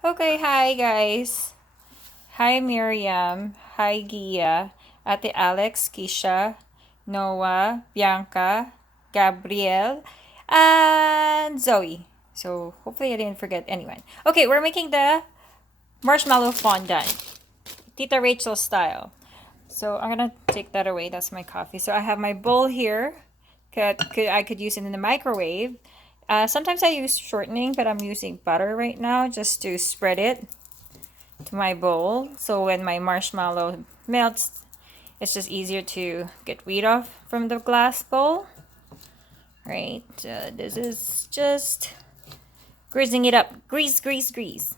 Okay, hi guys. Hi Miriam. Hi Gia. Ate Alex, Kisha, Noah, Bianca, Gabriel, and Zoe. So hopefully I didn't forget anyone. Okay, we're making the marshmallow fondant. Tita Rachel style. So I'm gonna take that away. That's my coffee. So I have my bowl here. I could use it in the microwave. Sometimes I use shortening, but I'm using butter right now just to spread it to my bowl. So when my marshmallow melts, it's just easier to get rid of from the glass bowl. Right? This is just greasing it up. Grease, grease, grease.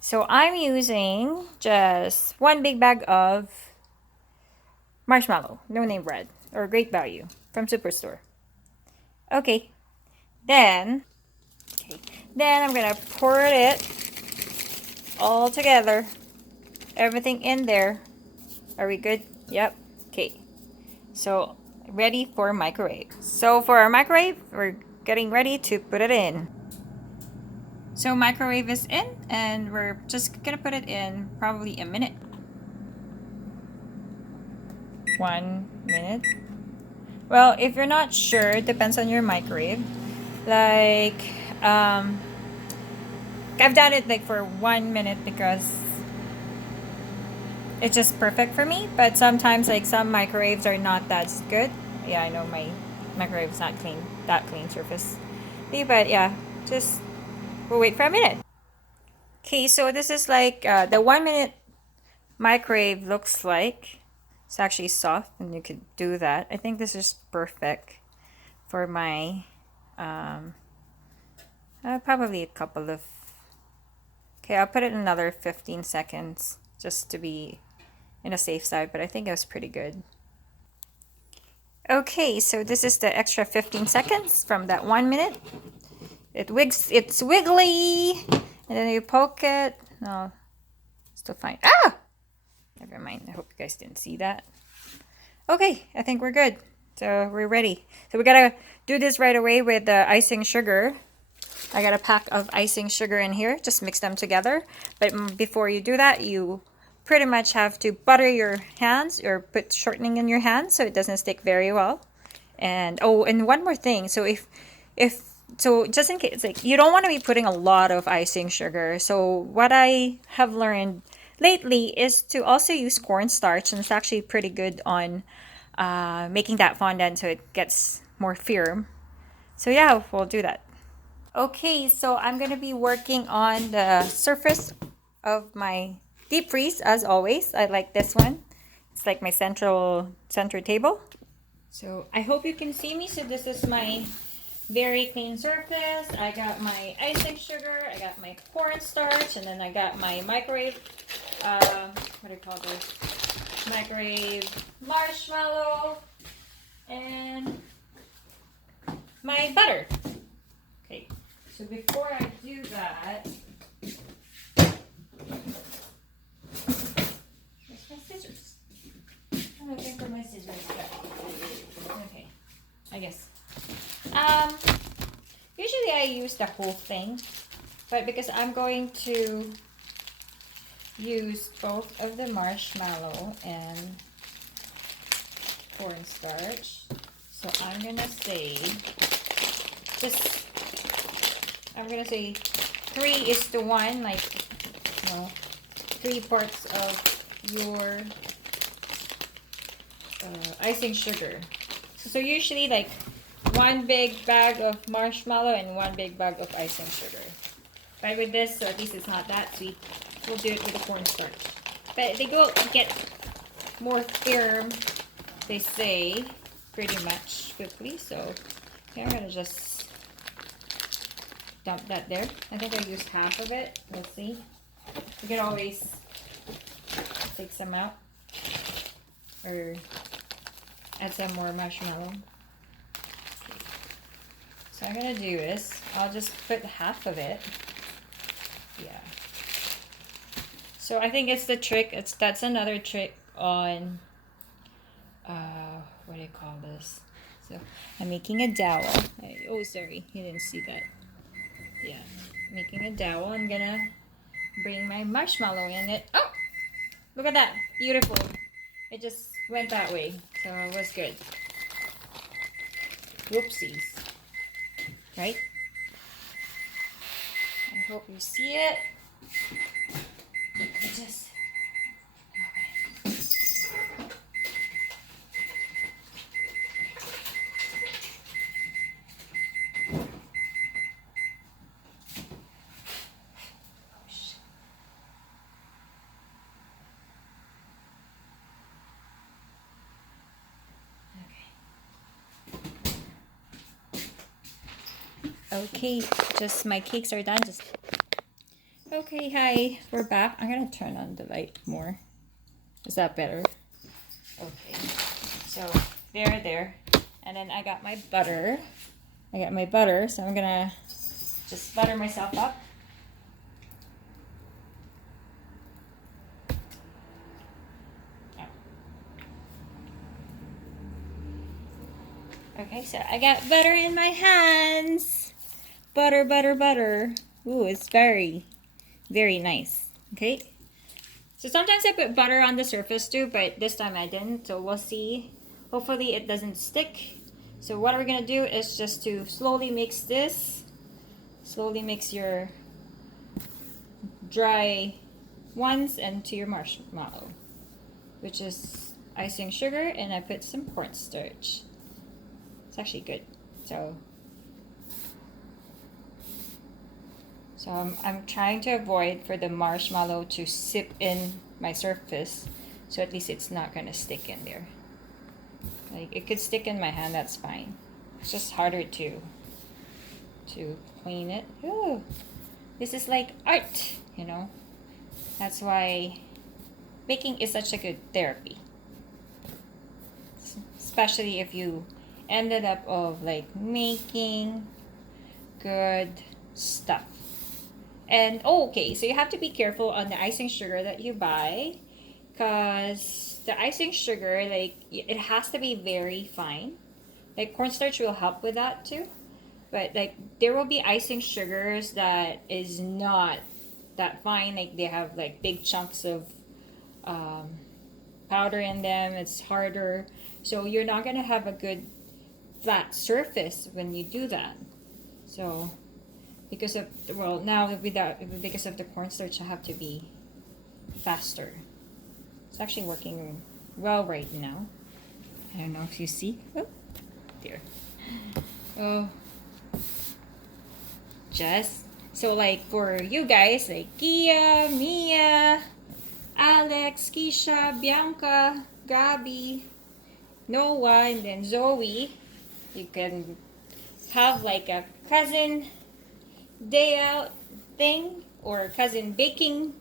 So I'm using just one big bag of marshmallow, no name bread, or great value from Superstore. Okay, then, okay, then I'm gonna pour it all together, everything in there. Are we good? Yep. Okay. So ready for microwave. So for our microwave, we're getting ready to put it in. So microwave is in, and we're just gonna put it in probably a minute. 1 minute. Well, if you're not sure, it depends on your microwave. Like, um, I've done it like for 1 minute because it's just perfect for me. But sometimes, like some microwaves are not that good. Yeah, I know my microwave is not clean, that clean surface. But yeah, just we'll wait for a minute. Okay, so this is like the 1 minute microwave looks like. It's actually soft, and you could do that. I think this is perfect for my probably a couple of. Okay, I'll put it another 15 seconds just to be in a safe side, but I think it was pretty good. Okay, so this is the extra 15 seconds from that 1 minute. It's wiggly, and then you poke it. No, still fine. Ah! Never mind. I hope you guys didn't see that. Okay, I think we're good. So we're ready. So we gotta do this right away with the icing sugar. I got a pack of icing sugar in here. Just mix them together. But before you do that, you pretty much have to butter your hands or put shortening in your hands so it doesn't stick very well. And oh, and one more thing. So if so just in case, like, you don't want to be putting a lot of icing sugar. So what I have learned lately is to also use cornstarch, and it's actually pretty good on making that fondant so it gets more firm. So yeah, we'll do that. Okay, so I'm gonna be working on the surface of my deep freeze as always. I like this one. It's like my center table. So I hope you can see me. So this is my very clean surface. I got my icing sugar, I got my cornstarch, and then I got my microwave, what do you call this? Microwave marshmallow, and my butter. Okay, so before I do that, where's my scissors? I'm looking for my scissors. Okay, I guess. Um, Usually I use the whole thing, but because I'm going to use both of the marshmallow and cornstarch, so just I'm gonna say 3:1, like, you know, 3 parts of your icing sugar. So usually like one big bag of marshmallow and one big bag of icing sugar. But with this, so at least it's not that sweet, we'll do it with the cornstarch. But they go get more firm, they say, pretty much quickly. So yeah, I'm gonna just dump that there. I think I used half of it. Let's see. You can always take some out or add some more marshmallow. So I'm gonna do this. I'll just put half of it. Yeah. So I think it's the trick. That's another trick on what do you call this? So I'm making a dowel. Oh, sorry, you didn't see that. Yeah, making a dowel. I'm gonna bring my marshmallow in it. Oh, look at that, beautiful. It just went that way, so it was good. Whoopsies, right? I hope you see it. Just okay, just my cakes are done. Just okay, hi, we're back. I'm gonna turn on the light more. Is that better? Okay, so there. And then I got my butter. So I'm gonna just butter myself up. Okay, so I got butter in my hands. Butter. Ooh, it's very, very nice. Okay. So sometimes I put butter on the surface too, but this time I didn't. So we'll see. Hopefully it doesn't stick. So what we're gonna do is just to slowly mix this. Slowly mix your dry ones into your marshmallow, which is icing sugar, and I put some cornstarch. It's actually good. So I'm trying to avoid for the marshmallow to sip in my surface, so at least it's not gonna stick in there. Like it could stick in my hand, that's fine. It's just harder to clean it. Ooh, this is like art, you know. That's why baking is such a good therapy, especially if you ended up of like making good stuff. And oh, okay, so you have to be careful on the icing sugar that you buy, because the icing sugar, like it has to be very fine. Like cornstarch will help with that too, but like there will be icing sugars that is not that fine. Like they have like big chunks of powder in them. It's harder, so you're not gonna have a good flat surface when you do that. So because of because of the cornstarch, I have to be faster. It's actually working well right now. I don't know if you see. Oh, there. Oh, just so like for you guys, like Gia, Mia, Alex, Keisha, Bianca, Gabby, Noah, and then Zoe, you can have like a cousin day out thing or cousin baking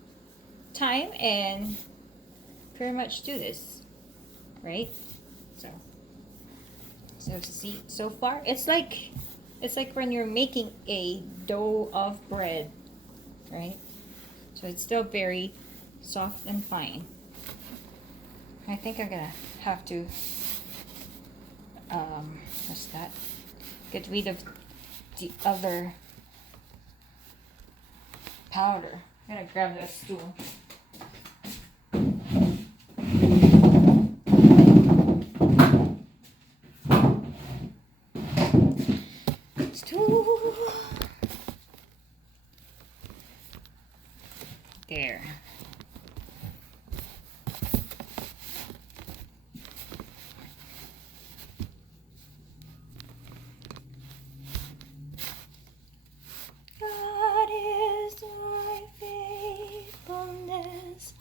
time and pretty much do this, right? So see, so far it's like when you're making a dough of bread, right? So it's still very soft and fine. I think I'm gonna have to what's that, get rid of the other powder. I'm gonna grab a stool. Stool. There. God is my faithfulness,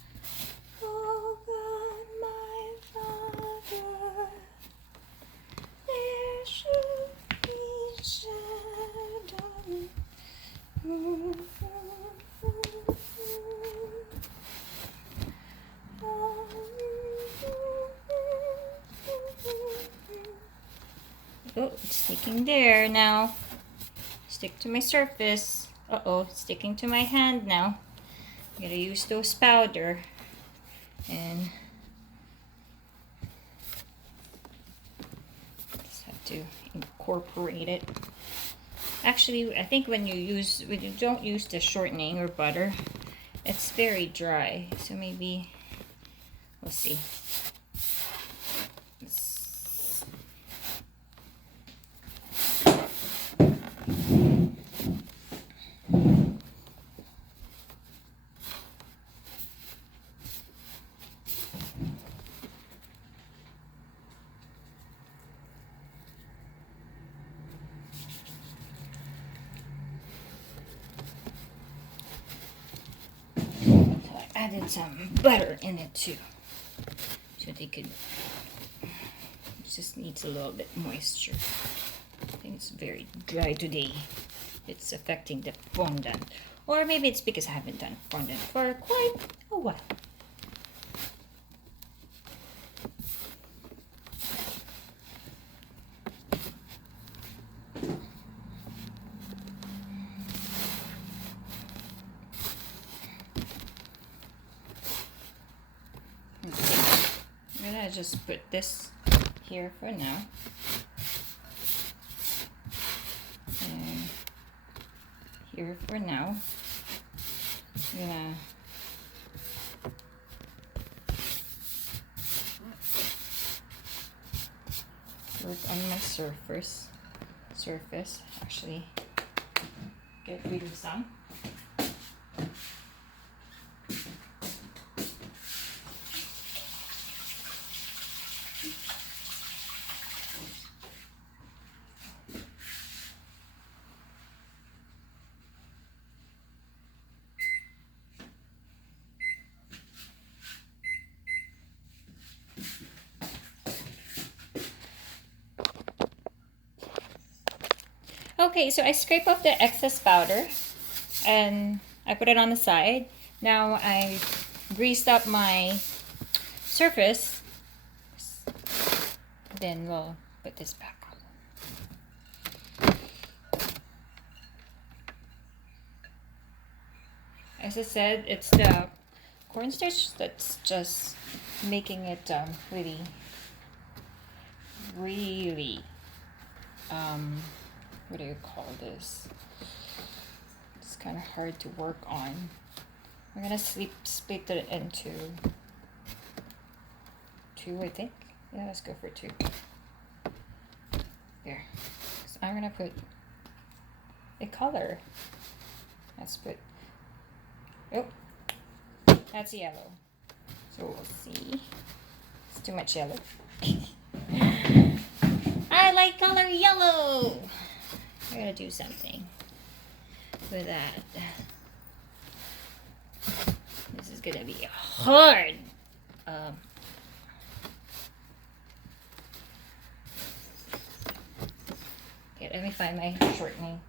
oh God, my Father. There should be shadow. Oh, it's sticking there now. Stick to my surface. Uh-oh, sticking to my hand now. I'm gonna use those powder and just have to incorporate it. Actually, I think when you don't use the shortening or butter, it's very dry. So maybe we'll see. Added some butter in it too, so they could. It just needs a little bit moisture. I think it's very dry today. It's affecting the fondant, or maybe it's because I haven't done fondant for quite a while. I'm gonna just put this here for now. And here for now. I'm gonna work on my surface. Actually, get rid of some. Okay, so I scrape off the excess powder and I put it on the side. Now I greased up my surface. Then we'll put this back on. As I said, it's the cornstarch that's just making it really what do you call this? It's kind of hard to work on. I'm gonna split it into two, I think. Yeah, let's go for two. There. So I'm gonna put a color. Let's put. Oh, that's yellow. So we'll see. It's too much yellow. I like color yellow. We're gonna do something with that. This is gonna be hard. Okay, let me find my shortening.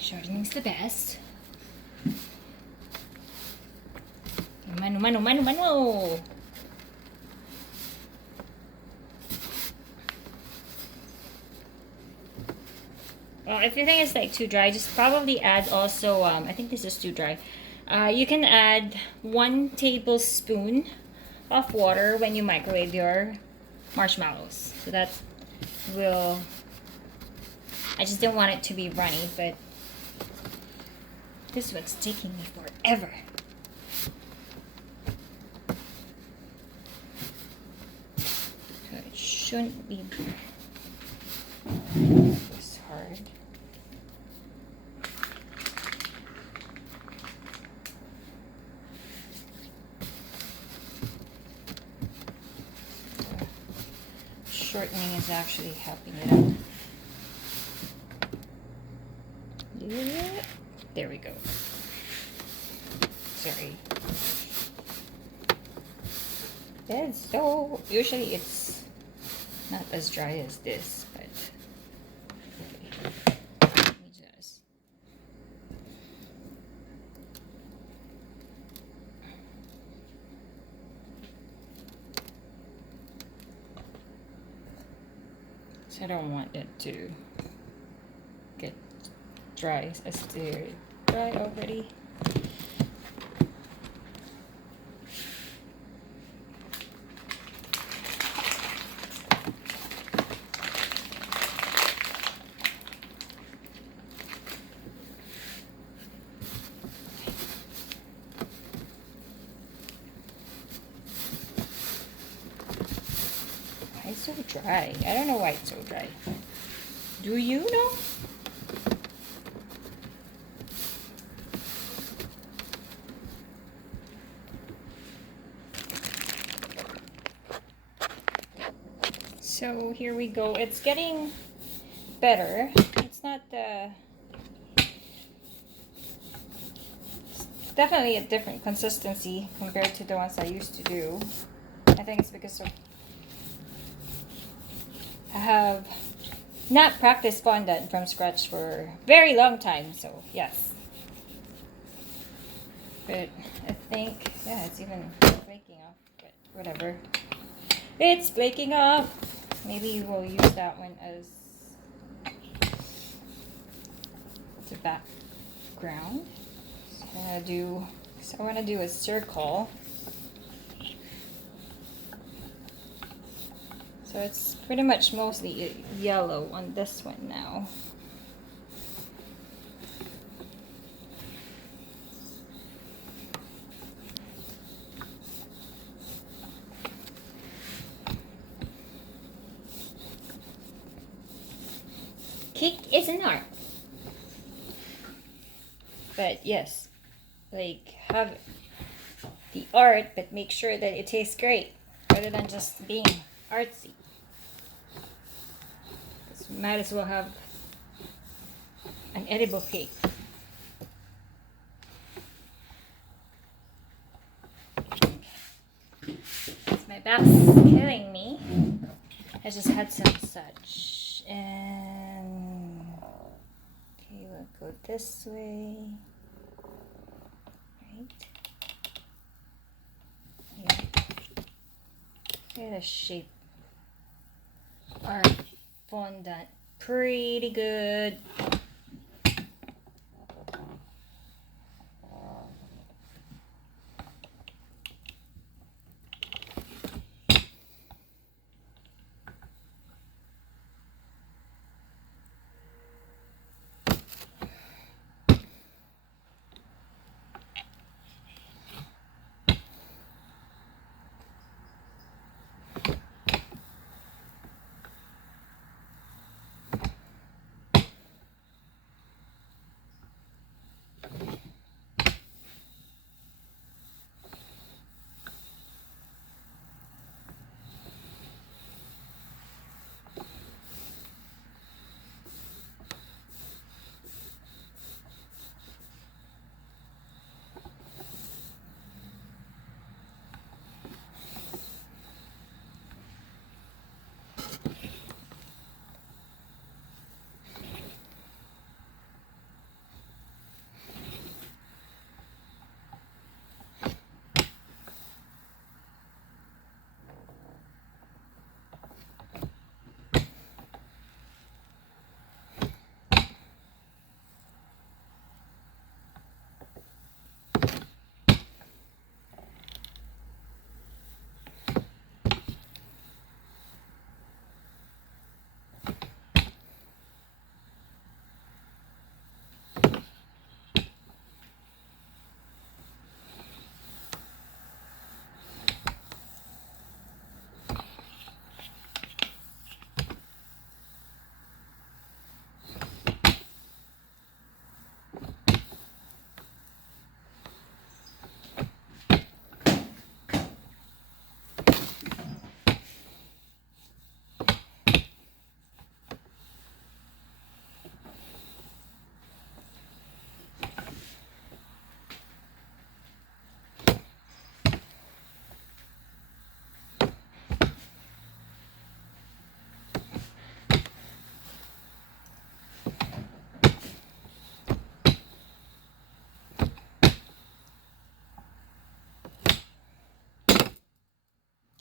Shortening's the best. Mano. Well, if you think it's like too dry, just probably add also, I think this is too dry. You can add 1 tablespoon of water when you microwave your marshmallows. So that will, I just don't want it to be runny, but this one's taking me forever. So it shouldn't be this hard. Shortening is actually helping it out. Yeah. There we go. Sorry. And so usually it's Not as dry as this, but let me just. So I don't want it to get dry as they're dry already. Why it's so dry? I don't know why it's so dry. Do you know? So here we go. It's getting better. It's not it's definitely a different consistency compared to the ones I used to do. I think it's because I have not practiced fondant from scratch for a very long time, so yes. But I think, yeah, it's even flaking off, but whatever. It's flaking off. Maybe we'll use that one as the background. So I want to do a circle. So it's pretty much mostly yellow on this one now. Cake is an art. But yes, like have the art, but make sure that it tastes great rather than just being artsy. Might as well have an edible cake. My back's killing me. I just had some such. And okay, we'll go this way. Right. Yeah. Look at the shape. Our fondant. Pretty good.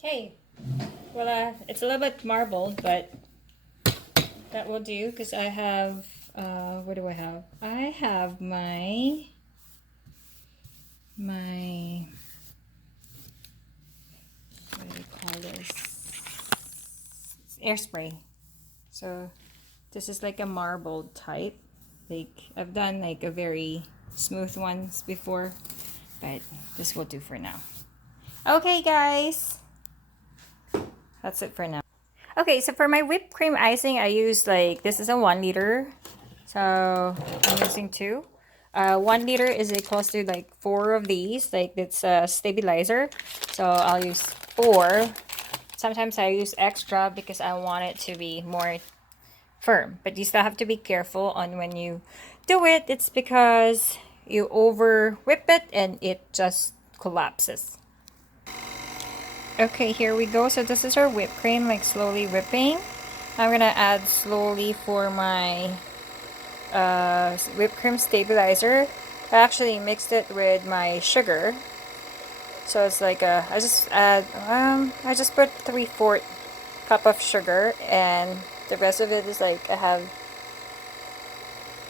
Hey, well, it's a little bit marbled, but that will do because I have, what do I have? I have my, what do you call this? It's airspray. So this is like a marbled type. Like I've done like a very smooth ones before, but this will do for now. Okay, guys. That's it for now. Okay, so for my whipped cream icing, I use like, this is a 1 liter. So I'm using 2. 1 liter is equals to like 4 of these. Like it's a stabilizer. So I'll use 4. Sometimes I use extra because I want it to be more firm. But you still have to be careful on when you do it. It's because you over whip it and it just collapses. Okay, here we go. So this is our whipped cream, like slowly whipping. I'm gonna add slowly for my whipped cream stabilizer. I actually mixed it with my sugar. So it's like I just add, I just put 3/4 cup of sugar, and the rest of it is like I have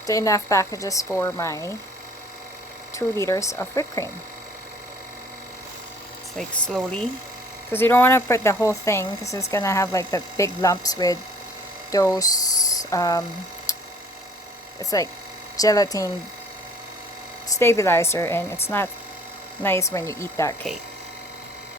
the enough packages for my 2 liters of whipped cream. It's like slowly, because you don't want to put the whole thing because it's gonna have like the big lumps with those it's like gelatin stabilizer, and it's not nice when you eat that cake.